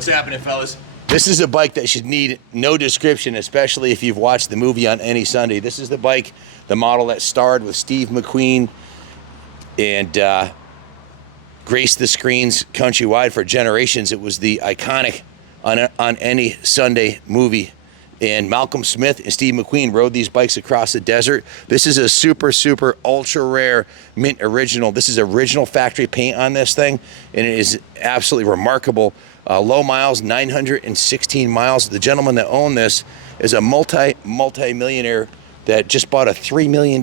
What's happening, fellas? This is a bike that should need no description, especially if you've watched the movie On Any Sunday. This is the bike, the model that starred with Steve McQueen and graced the screens countrywide for generations. It was the iconic On Any Sunday movie. And Malcolm Smith and Steve McQueen rode these bikes across the desert. This is a super, super ultra rare mint original. This is original factory paint on this thing, and it is absolutely remarkable. Low miles, 916 miles. The gentleman that owned this is a multi-millionaire that just bought a $3 million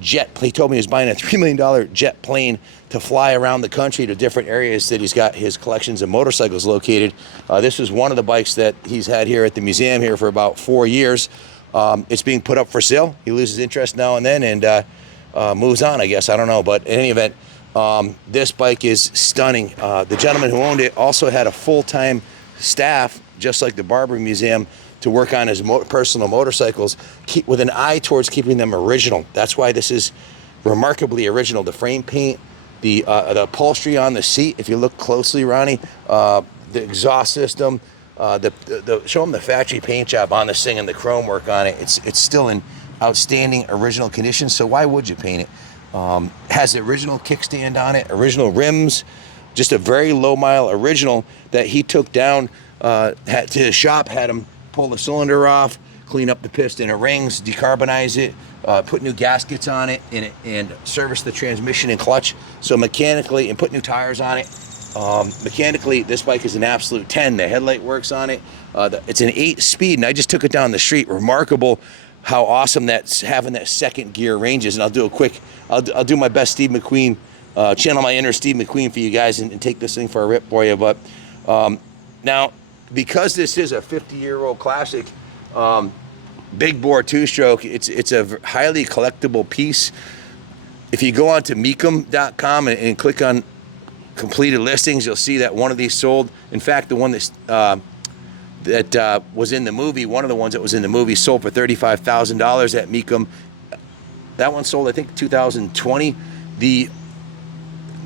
jet. He told me he was buying a $3 million jet plane to fly around the country to different areas that he's got his collections of motorcycles located. This was one of the bikes that he's had here at the museum here for about 4 years. It's being put up for sale. He loses interest now and then and moves on, I guess. I don't know. But in any event, this bike is stunning. The gentleman who owned it also had a full-time staff, just like the Barber Museum, to work on his personal motorcycles with an eye towards keeping them original. That's why this is remarkably original. The frame paint, the upholstery on the seat, if you look closely, Ronnie, the exhaust system, show them the factory paint job on this thing and the chrome work on it. It's still in outstanding original condition, so why would you paint it? Has the original kickstand on it, original rims, just a very low mile original that he took down to his shop, had him pull the cylinder off, clean up the piston and rings, decarbonize it, put new gaskets on it, and service the transmission and clutch. So mechanically, and put new tires on it. Mechanically, this bike is an absolute 10. The headlight works on it. It's an 8-speed, and I just took it down the street. Remarkable how awesome that's having that second gear ranges. And I'll do a quick, I'll do my best Steve McQueen, channel my inner Steve McQueen for you guys and take this thing for a rip for you. But now, because this is a 50-year-old classic, big bore two-stroke, it's a highly collectible piece. If you go on to Mcqueen.com and click on completed listings, you'll see that one of these sold. In fact, the one that was in the movie, one of the ones that was in the movie, sold for $35,000 at Mcqueen. That one sold, I think, 2020. The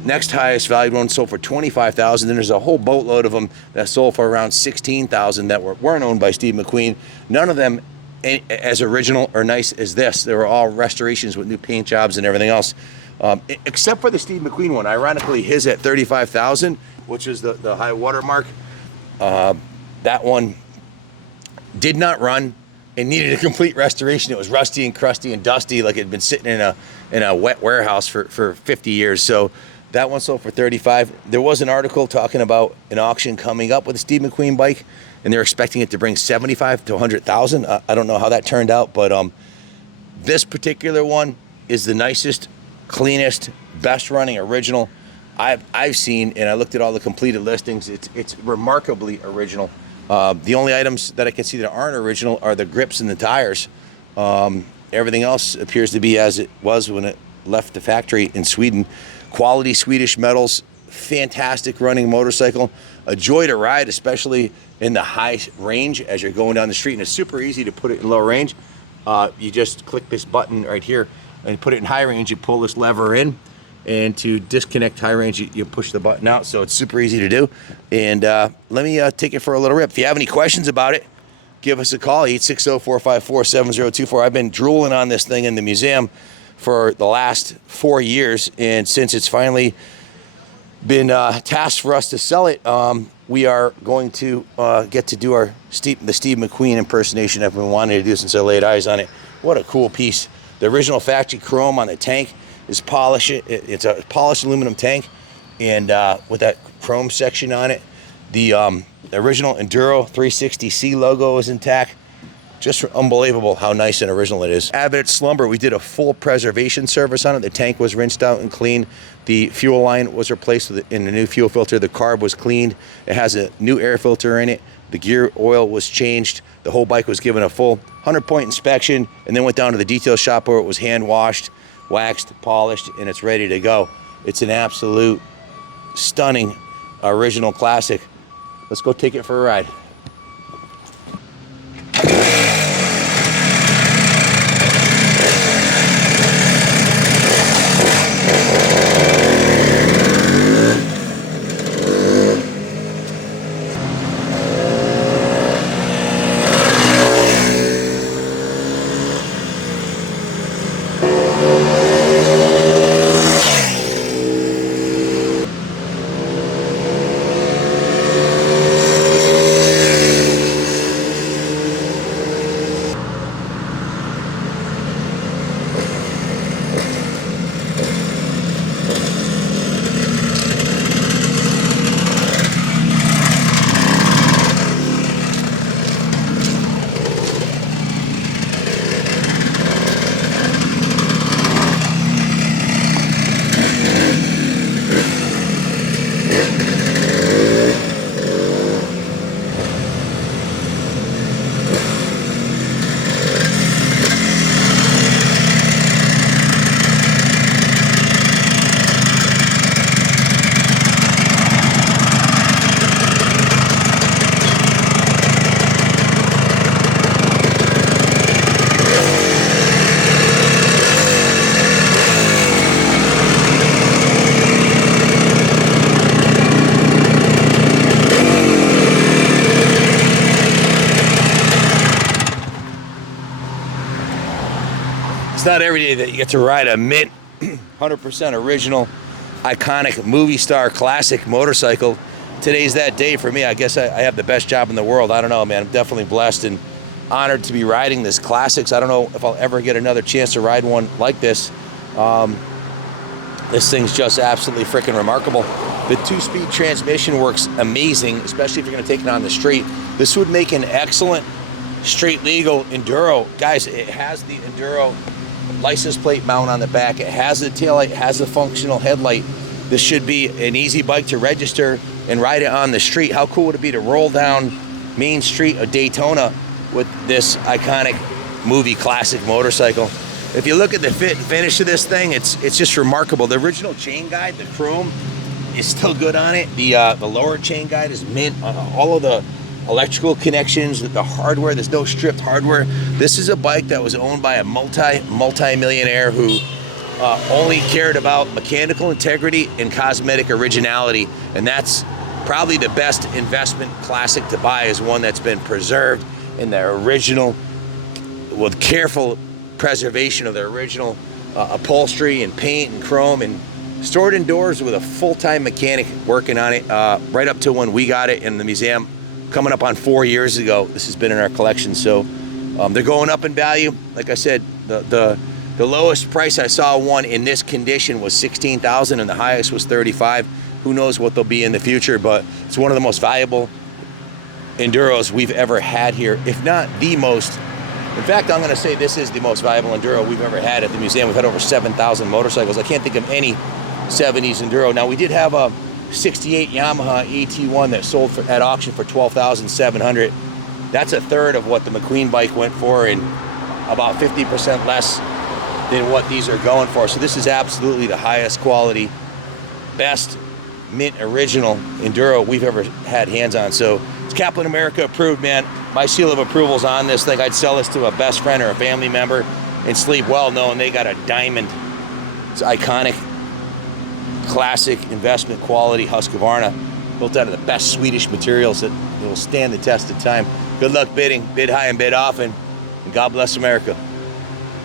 next highest valued one sold for $25,000. Then there's a whole boatload of them that sold for around $16,000 that weren't owned by Steve McQueen. None of them as original or nice as this. They were all restorations with new paint jobs and everything else, except for the Steve McQueen one. Ironically, his at $35,000, which is the high water mark. That one did not run and needed a complete restoration. It was rusty and crusty and dusty, like it had been sitting in a wet warehouse for 50 years. So that one sold for $35,000. There was an article talking about an auction coming up with a Steve McQueen bike, and they're expecting it to bring $75,000 to $100,000. I don't know how that turned out, but this particular one is the nicest, cleanest, best running original I've seen, and I looked at all the completed listings. It's remarkably original. The only items that I can see that aren't original are the grips and the tires. Everything else appears to be as it was when it left the factory in Sweden. Quality Swedish metals, fantastic running motorcycle, a joy to ride, especially in the high range as you're going down the street, and it's super easy to put it in low range. You just click this button right here and put it in high range. You pull this lever in, and to disconnect high range, you push the button out, so it's super easy to do. And let me take it for a little rip. If you have any questions about it, give us a call, 860-454-7024. I've been drooling on this thing in the museum for the last 4 years, and since it's finally been tasked for us to sell it, we are going to get to do the Steve McQueen impersonation I've been wanting to do since I laid eyes on it. What a cool piece. The original factory chrome on the tank is polished. It's a polished aluminum tank, and with that chrome section on it. The original Enduro 360C logo is intact. Just unbelievable how nice and original it is. Avid Slumber, we did a full preservation service on it. The tank was rinsed out and cleaned. The fuel line was replaced in a new fuel filter. The carb was cleaned. It has a new air filter in it. The gear oil was changed. The whole bike was given a full 100-point inspection, and then went down to the detail shop where it was hand washed, waxed, polished, and it's ready to go. It's an absolute stunning original classic. Let's go take it for a ride. It's not every day that you get to ride a mint, 100% original, iconic movie star classic motorcycle. Today's that day for me. I guess I have the best job in the world. I don't know, man. I'm definitely blessed and honored to be riding this classics. I don't know if I'll ever get another chance to ride one like this. This thing's just absolutely freaking remarkable. The 2-speed transmission works amazing, especially if you're going to take it on the street. This would make an excellent street legal enduro. Guys, it has the enduro license plate mount on the back. It has the taillight, it has the functional headlight. This should be an easy bike to register and ride it on the street. How cool would it be to roll down Main Street of Daytona with this iconic movie classic motorcycle? If you look at the fit and finish of this thing, it's just remarkable. The original chain guide, the chrome, is still good on it. The lower chain guide is mint. All of the electrical connections, the hardware, there's no stripped hardware. This is a bike that was owned by a multi-millionaire who only cared about mechanical integrity and cosmetic originality, and that's probably the best investment classic to buy, is one that's been preserved in the original, with careful preservation of the original upholstery and paint and chrome, and stored indoors with a full-time mechanic working on it right up to when we got it in the museum, coming up on 4 years ago. This has been in our collection, so they're going up in value. Like I said, the lowest price I saw one in this condition was $16,000, and the highest was $35,000. Who knows what they'll be in the future, but it's one of the most valuable enduros we've ever had here, if not the most. In fact, I'm going to say this is the most valuable enduro we've ever had at the museum. We've had over 7,000 motorcycles. I can't think of any 70s enduro. Now, we did have a 68 Yamaha AT1 that sold at auction for $12,700. That's a third of what the Mcqueen bike went for, and about 50% less than what these are going for. So this is absolutely the highest quality, best mint original enduro we've ever had hands on. So it's Kaplan America approved, man. My seal of approval's on this thing. I'd sell this to a best friend or a family member and sleep well knowing they got a diamond. It's iconic, classic, investment quality Husqvarna, built out of the best Swedish materials that will stand the test of time. Good luck bidding. Bid high and bid often. And God bless America.